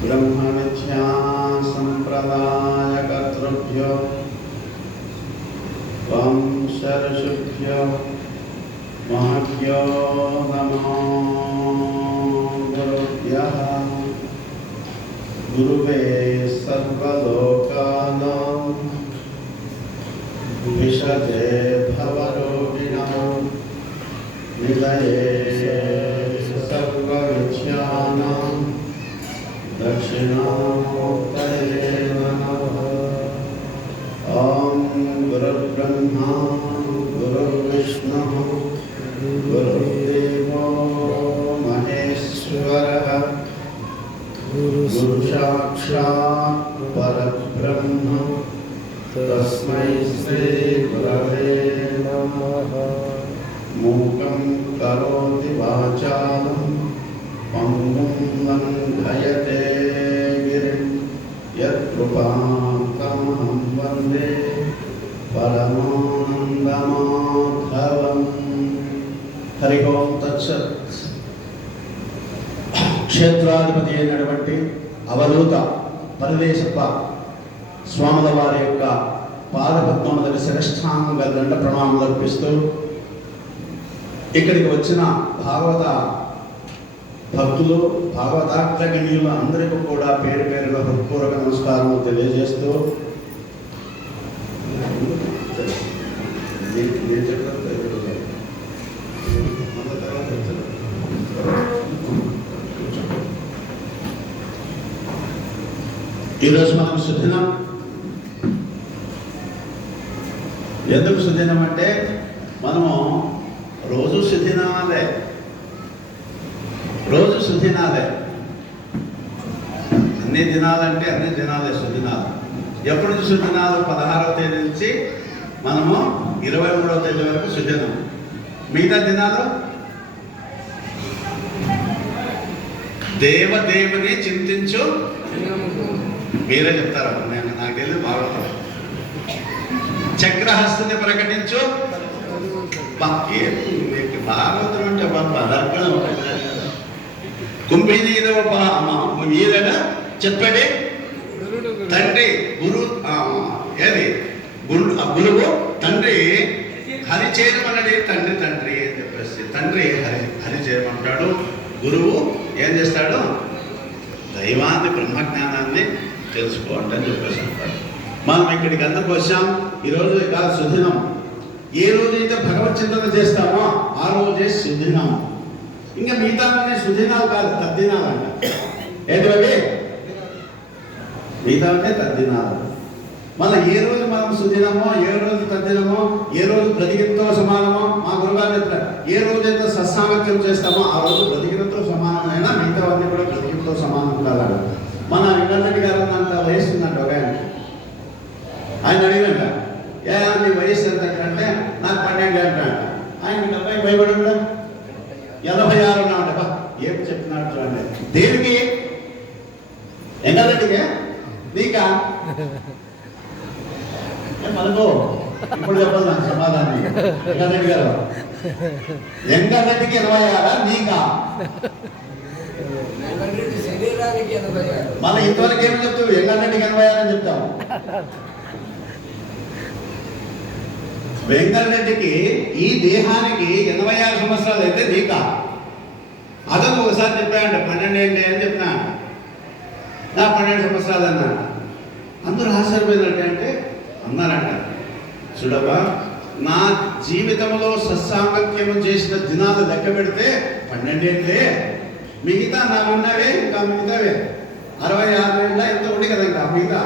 ब्रह्मविद्या संप्रदायकर्तृभ्यो वंशऋषिभ्यो महभ्यो नमो गुरुभ्यः। गुरुवे सर्वलोकानां विशते भवरोगिणां निलये सर्वविद्यानां दक्षिणामूर्तये नमः। ॐ गुरुर्ब्रह्मा गुरुर्विष्णुः गुरुर्देवो महेश्वरः गुरुसाक्षात् परब्रह्म तस्मै श्री गुरवे नमः। मूकं करोति वाचालं पंगुं लङ्घयते गिरिं यत्कृपातमहं वन्दे परमानन्दमाधवम्। हरि ओं तत्सत्। క్షేత్రాధిపతి అయినటువంటి అవధూత పరదేశప్ప స్వాముల వారి యొక్క పాదపద్మముల శిరష్టాంగ దండ ప్రణామాలు అర్పిస్తూ ఇక్కడికి వచ్చిన భాగవత భక్తులు భాగవతాగ్రగణ్యులు అందరికీ కూడా పేరు పేరుగా హృత్పూర్వక నమస్కారం తెలియజేస్తూ ఈరోజు మనం సుదినం. ఎందుకు సుదినం అంటే మనము రోజు సుదినాలే, రోజు సుదినాలే. అన్ని దినాలంటే అన్ని దినాలే సుదినాలు. ఎప్పటి నుంచి సుదినాలు? 16వ తేదీ నుంచి మనము 23వ తేదీ వరకు సుదినం. మిగతా దినాలు దేవదేవుని చింతించు. మీరే చెప్తారు, నేను నాకు తెలియదు భాగవతం. చక్రహస్తుని ప్రకటించు. మీకు భాగవతం అంటే పదర్పణం. కుంభినీదవ మీదగా చెప్పండి తండ్రి గురు ఏది గురువు తండ్రి హరి చేయమన్నాడు. తండ్రి తండ్రి అని చెప్పేసి తండ్రి హరి చేయమంటాడు. గురువు ఏం చేస్తాడు? దైవాన్ని బ్రహ్మజ్ఞానాన్ని తెలుసుకోవాలని చెప్పేసి అంటాడు. మనం ఇక్కడికి అందరికి వచ్చాం. ఈరోజు కాదు సుదినం. ఏ రోజైతే భగవత్ చింతన చేస్తామో ఆ రోజే సుదినం. ఇంకా మిగతానే సుదినాలు కాదు, తద్దినాలు అంట. ఏంటంటే మిగతానే తద్దినాలు. మళ్ళీ ఏ రోజు మనం సుదినమో, ఏ రోజు తద్దినమో, ఏ రోజు బ్రతికినతో సమానమో మా గురుగారు చెప్తారు. ఏ రోజైతే సత్సాంగత్యం చేస్తామో ఆ రోజు బ్రతికినతో సమానమైన మిగతావన్నీ కూడా బ్రతికినతో సమానం కాదు. మన వెంకటరెడ్డి గారు అంత వయసు ఉందంట. ఒక ఆయన అడిగినట్ట, నీ వయసు ఎంత అంటే నాకు 12 అంట. ఆయన 70 80 కూడా 86 ఉన్నామంట. బా ఏం చెప్తున్నాడు చూడండి. దేనికి? ఎంగరెడ్డికే నీకా? మనకు ఇప్పుడు చెప్పాలి నాకు సమాధానం. ఎంగరెడ్డి గారు, ఎంగరెడ్డికి 86 నీకా? మన ఇంతవరకు ఏమి చెప్తావు? ఎంగరెడ్డికి 86 అని చెప్తాము. వెంకటరెడ్డికి ఈ దేహానికి 86 సంవత్సరాలు అయితే నీకా? అతను ఒకసారి చెప్పాడంట 12 ఏంటి అని చెప్పినా, నా 12 సంవత్సరాలు అన్నా. అందరూ ఆశ్చర్యపోయినట్టు అంటే అన్నారంట, చూడబ్బా నా జీవితంలో సత్సాంగత్యం చేసిన దినాలు లెక్క పెడితే 12 ఏంటే, మిగతా నా ఉన్నావే ఇంకా మిగతావే 66 ఏళ్ళ ఎంత ఉంది కదా ఇంకా మిగతా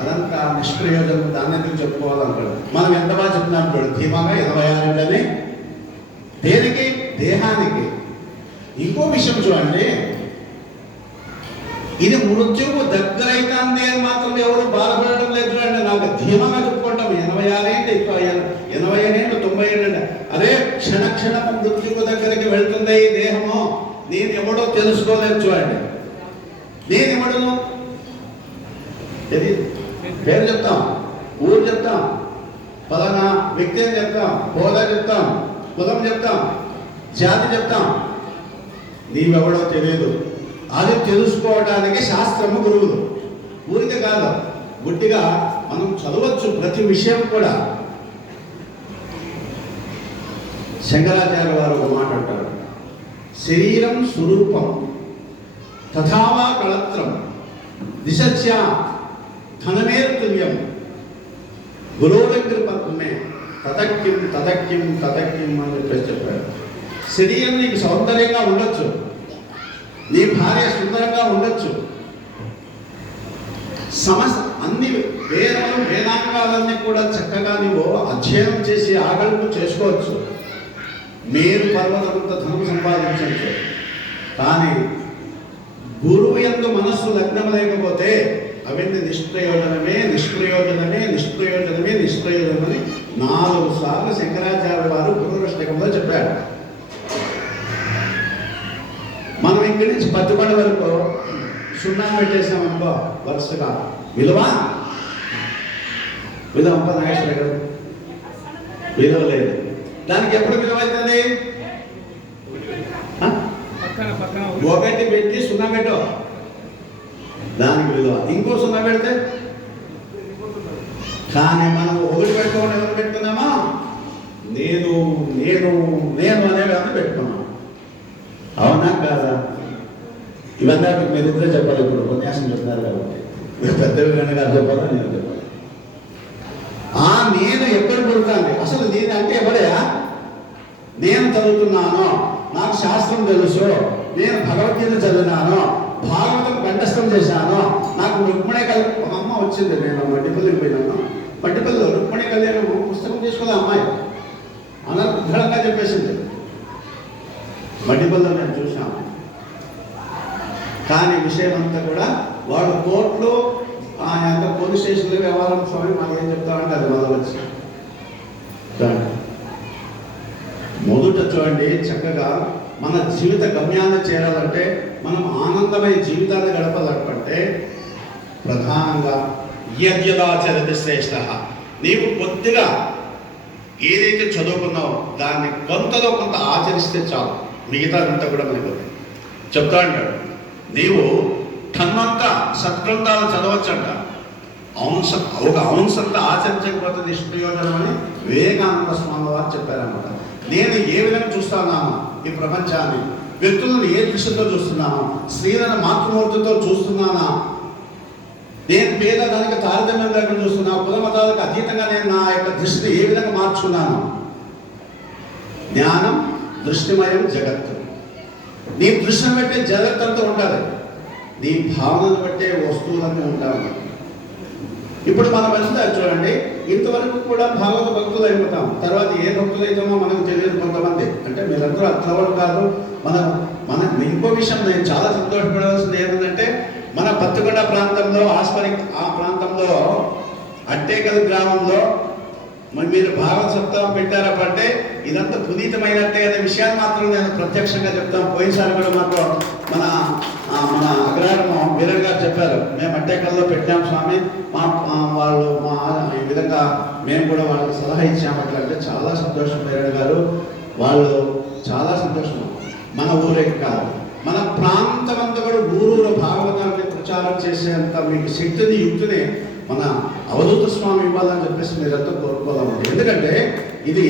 అదంతా నిష్ప్రయోజనం. దాన్ని ఎందుకు చెప్పుకోవాలనుకోండి. మనం ఎంత బాగా చెప్తున్నాం చూడండి, ధీమాగా 86 ఏళ్ళని. దేనికి? దేహానికి. ఇంకో విషయం చూడండి, ఇది మృత్యువు దగ్గరైతుంది అని మాత్రం ఎవరు బాధపడడం లేదు చూడండి. నాకు ధీమాగా చెప్పుకుంటాం 86 ఏంటి, 80 ఏంటి, 90 ఏంటి. అదే క్షణ క్షణము మృత్యువు దగ్గరికి వెళ్తుంది ఈ దేహము. నేను ఎవడో తెలుసుకోలేదు చూడండి. నేను ఎవడును తెలియదు. పేరు చెప్తాం, ఊరు చెప్తాం, పలానా వ్యక్తి అని చెప్తాం, హోదా చెప్తాం, కులం చెప్తాం, జాతి చెప్తాం. నీవెవడో తెలియదు. అది తెలుసుకోవడానికి శాస్త్రము గురువులు. ఊరికే కాదు, గుడ్డిగా మనం చదవచ్చు ప్రతి విషయం కూడా. శంకరాచార్య వారు ఒక మాట అంటారు, శరీరం స్వరూపం తథావా కళత్రం దిశస్య ధనమేర్తుల్యం గురోరగ్రపద్మే తతక్యం తతక్యం తతక్యం అని చెప్పేసి చెప్పారు. శరీరం నీకు సౌందర్యంగా ఉండొచ్చు, నీ భార్య సుందరంగా ఉండొచ్చు, అన్ని వేదములు వేదాంగాలన్నీ కూడా చక్కగా నీవు అధ్యయనం చేసి ఆకలింపు చేసుకోవచ్చు, మీరు పర్వతమంత ధనం సంపాదించవచ్చు. కానీ గురువు యందు మనస్సు లగ్నం లేకపోతే అవన్నీ నిష్ప్రయోజనమే నిష్ప్రయోజనమే నిష్ప్రయోజనమే నిష్ప్రయోజనమని 4 సార్లు శంకరాచార్య వారు పూర్వష్టకంలో చెప్పాడు. మనం ఇక్కడి నుంచి పత్తికొండ వరకు సున్నా పెట్టేసామనుకో వరుసగా విలువ నాగేశ్వర గారు విలువ లేదు. దానికి ఎప్పుడు విలువ అవుతుంది? ఒకటి పెట్టి సున్నా పెట్టు, దానికి విలువ. ఇంకో సున్నా పెడితే, కానీ మనం ఒకటి పెట్టుకోండి ఎవరు పెట్టుకున్నామా? నేను నేను నేను అనేవి పెట్టుకున్నాం. అవునా కాదా? ఇవన్నీ మీరిద్దరే చెప్పాలి. ఇప్పుడు ఉపన్యాసం చెప్తున్నారు కాబట్టి మీరు పెద్ద వివరణ గారు చెప్పాలా, నేను చెప్పాలి. ఆ నేను ఎక్కడ పుడతాను? అసలు నేను అంటే ఎవడయా? నేను చదువుతున్నాను, నాకు శాస్త్రం తెలుసు, నేను భగవద్గీత చదివినాను, భాగవతం కంఠస్థం చేశాను, నాకు రుక్మిణి ఒక అమ్మ వచ్చింది. నేను మట్టిపల్లికి పోయినాను, మట్టిపల్లిలో రుక్మిణి కళ్యాణం పుస్తకం తీసుకున్న అమ్మాయి అనర్ఘంగా చెప్పేసింది. మట్టిపల్లిలో నేను చూశాను. కానీ విషయం అంతా కూడా వాడు కోర్టులో ఎంత పోలీస్ స్టేషన్లో వ్యవహారం స్వామి మాకు ఏం చెప్తామంటే అది మొదలొచ్చి మొదట చూడండి, చక్కగా మన జీవిత గమ్యాన్ని చేరాలంటే, మనం ఆనందమయ జీవితాన్ని గడపాలంటే ప్రధానంగా యద్యదాచరతి శ్రేష్ఠ. నీవు కొద్దిగా ఏదైతే చదువుకున్నావో దాన్ని కొంతలో కొంత ఆచరిస్తే చాలు, మిగతాదంతా కూడా మనకు చెప్తా అంటాడు. నీవు టన్నంతా సత్గ్రంథాలు చదవచ్చంట, ఒక ఔన్సంతా ఆచరించకపోతే నిష్ప్రయోజనం అని వివేకానంద స్వామి వారు చెప్పారన్నమాట. నేను ఏ విధంగా చూస్తున్నాను ఈ ప్రపంచాన్ని, వ్యక్తులను ఏ దృష్టితో చూస్తున్నాను, స్త్రీలను మాతృమూర్తితో చూస్తున్నానా, నేను పేద దానికి తారతమ్యం లేకుండా చూస్తున్నా, కుల మతాలకు అతీతంగా నేను నా యొక్క దృష్టిని ఏ విధంగా మార్చుకున్నాను. జ్ఞానం దృష్టిమయం జగత్తు. నీ దృష్టిని బట్టే జగత్ అంతా ఉంటుంది, నీ భావనను బట్టే వస్తువులన్నీ ఉంటాయి. ఇప్పుడు మనం వెళ్తాం చూడండి, ఇంతవరకు కూడా భాగవత భక్తులు అయిపోతాం. తర్వాత ఏ భక్తులు అయితామో మనకు తెలియదు కొంతమంది. అంటే మీరందరూ అట్లవడం కాదు. మన ఇంకో విషయం నేను చాలా సంతోషపడవలసింది ఏమిటంటే, మన పత్తికొండ ప్రాంతంలో ఆ ప్రాంతంలో అట్టేకల్ గ్రామంలో మరి మీరు భాగవత సప్తాహం పెట్టారంటే ఇదంతా పునీతమైనట్టే అనే విషయాన్ని మాత్రం నేను ప్రత్యక్షంగా చెప్తాను. పోయినసారి కూడా మాకు మన అగ్రహారం వీరయ్య గారు చెప్పారు, మేము అట్టేకల్లో పెట్టాం స్వామి, వాళ్ళు ఈ విధంగా మేము కూడా వాళ్ళకి సలహా ఇచ్చాము అట్లా. అంటే చాలా సంతోషం వీరయ్య గారు, వాళ్ళు చాలా సంతోషం. మన ఊరే కాదు, మన ప్రాంతం అంతా కూడా ఊరూరు భాగవతాన్ని ప్రచారం చేసేంత మీకు శక్తిని యుక్తిని మన అవధూత స్వామి ఇవ్వాలని చెప్పేసి మీరంతా కోరుకోవాలండి. ఎందుకంటే ఇది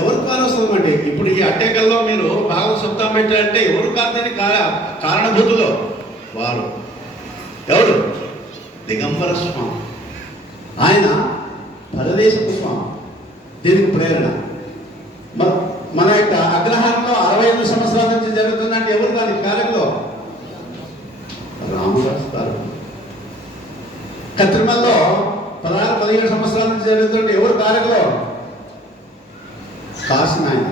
ఎవరికి అనవసరం అండి. ఇప్పుడు ఈ అట్టేకల్లో మీరు భాగవత సప్తాహం పెట్టారంటే ఎవరు కాదని కారణభూతులు వారు ఎవరు? దిగంబర స్వామి, ఆయన పరదేశపు స్వామి. దీనికి ప్రేరణ మన యొక్క అగ్రహారంలో 65 సంవత్సరాల నుంచి జరుగుతుందంటే ఎవరు కాదు ఈ కార్యంలో? రామదాస్ గారు. కత్రిమల్లో 16-17 సంవత్సరాల నుంచి జరుగుతుంటే ఎవరు కార్యంలో? కాశీనాయన.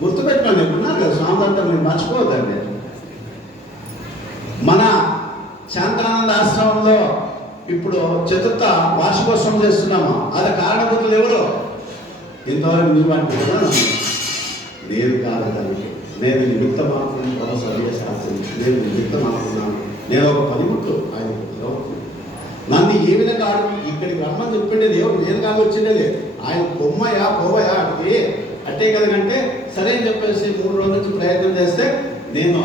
గుర్తుపెట్టుకోండి, ఉన్నారు కదా స్వామి అంటే, మీరు మర్చిపోవద్దండి. మన శాంతానంద ఆశ్రమంలో ఇప్పుడు 4వ వార్షికోత్సవం చేస్తున్నాము. అది కారణభూతులు ఎవరు? ఇంతవరకు నువ్వు అనుకుంటున్నాను, నేను కాదు దానికి, నేను నిమిత్తం అనుకున్నాను. ప్రభు శాస్త్రి, నేను నిమిత్తం అనుకున్నాను. నేను ఒక పనిముట్టు ఆయన. నన్ను ఏ విధంగా ఇక్కడికి రమ్మని చెప్పిండే దేవుడు, నేను కాదు వచ్చిండేది. ఆయన బొమ్మయా పోవయా అడిగి అట్టే కదంటే సరే అని చెప్పేసి 3 రోజుల నుంచి ప్రయత్నం చేస్తే నేను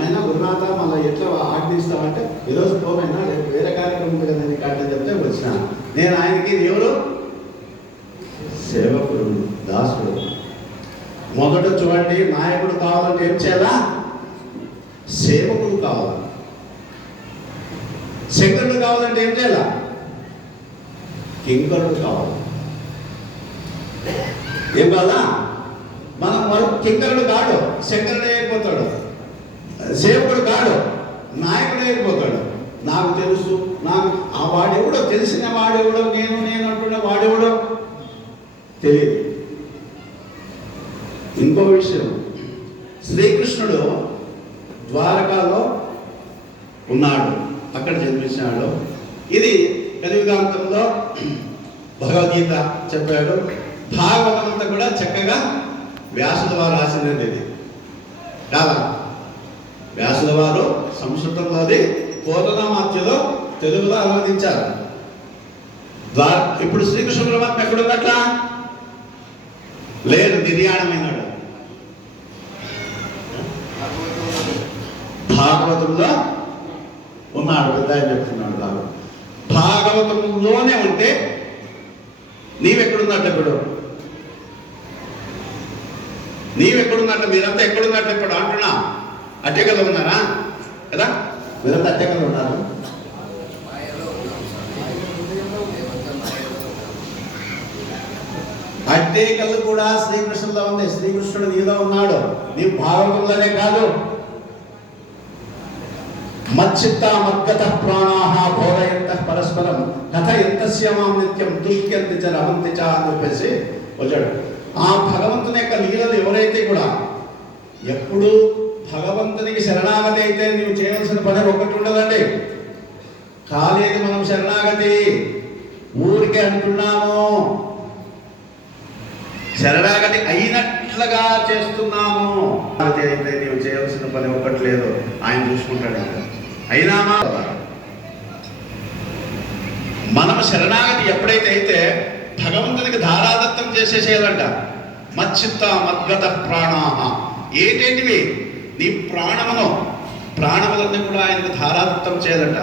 ఆయన గురునాథ మళ్ళీ ఎట్లా ఆజ్ఞిస్తామంటే ఈరోజు పోమైనా రేపు వేరే కార్యక్రమం ఉంది కదా నీకు అంటే చెప్తే వచ్చిన. నేను ఆయనకి ఎవరు? సేవకుడు, దాసుడు. మొదట చూడండి, నాయకుడు కావాలంటే ఏం చేయాలా? సేవకుడు కావాలి. శంకరుడు కావాలంటే ఏం చేయాలా? కింకరుడు కావాలి. ఏం కావాలా? మనం కింకరుడు కాడు, శంకరుడు అయిపోతాడు. సేవకుడు కాడు, నాయకుడు అయిపోతాడు. నాకు తెలుసు, నాకు ఆ వాడెవడో, తెలిసిన వాడెవడో, నేను అంటున్న వాడెవడో తెలియదు. ఇంకో విషయం, శ్రీకృష్ణుడు ద్వారకాలో ఉన్నాడు, అక్కడ జన్మించాడు. ఇది కలియుగాంతంలో భగవద్గీత చెప్పాడు. భాగవతం అంతా కూడా చక్కగా వ్యాసుల వారు రాసినది. ఇది కాదా? వ్యాసుల వారు సంస్కృతంలోది పోతనామాత్యలో తెలుగులో అనువదించారు. ఇప్పుడు శ్రీకృష్ణ పరమాత్మ ఎక్కడున్నట్లా? లేదు, నిర్యాణమైనాడు. భాగవతంలో ఉన్నాడు, పెద్ద ఆయన చెప్తున్నాడు. భాగవతంలోనే ఉంటే నీవెక్కడున్నట్టు? ఇప్పుడు నీవెక్కడున్నట్టు? మీరంతా ఎక్కడున్నట్టు ఇప్పుడు అంటున్నా? అట్టే కదా ఉన్నారా కదా? మీరంతా అట్టే కదా ఉన్నారు. అట్టే కళ్ళు కూడా శ్రీకృష్ణులో ఉంది. శ్రీకృష్ణుడు నీలో ఉన్నాడు. నీ భాగవతంలోనే కాదు. మచ్చిత్త మద్గత ప్రాణాహ బోధయంత పరస్పరం కథ ఎంతస్యమాం నిత్యం తుష్యంతి చ రమంతి చ అని చెప్పేసి వచ్చాడు. ఆ భగవంతుని యొక్క లీలలు ఎవరైతే కూడా ఎప్పుడు భగవంతునికి శరణాగతి అయితే నీవు చేయవలసిన పని ఒకటి ఉండదండి. కాలేదు మనం శరణాగతి, ఊరికే అంటున్నాము, శరణాగతి అయినట్లుగా చేస్తున్నాము. అయితే నీవు చేయవలసిన పని ఒకటి లేదు, ఆయన చూసుకుంటాడు. అయినామా మనం శరణాగతి ఎప్పుడైతే అయితే భగవంతునికి ధారాదత్తం చేసేసేయాలంట. మచ్చిత్త మద్గత ప్రాణాహ. ఏంటేంటివి? నీ ప్రాణములన్నీ కూడా ఆయనకు ధారాదత్తం చేయాలంట.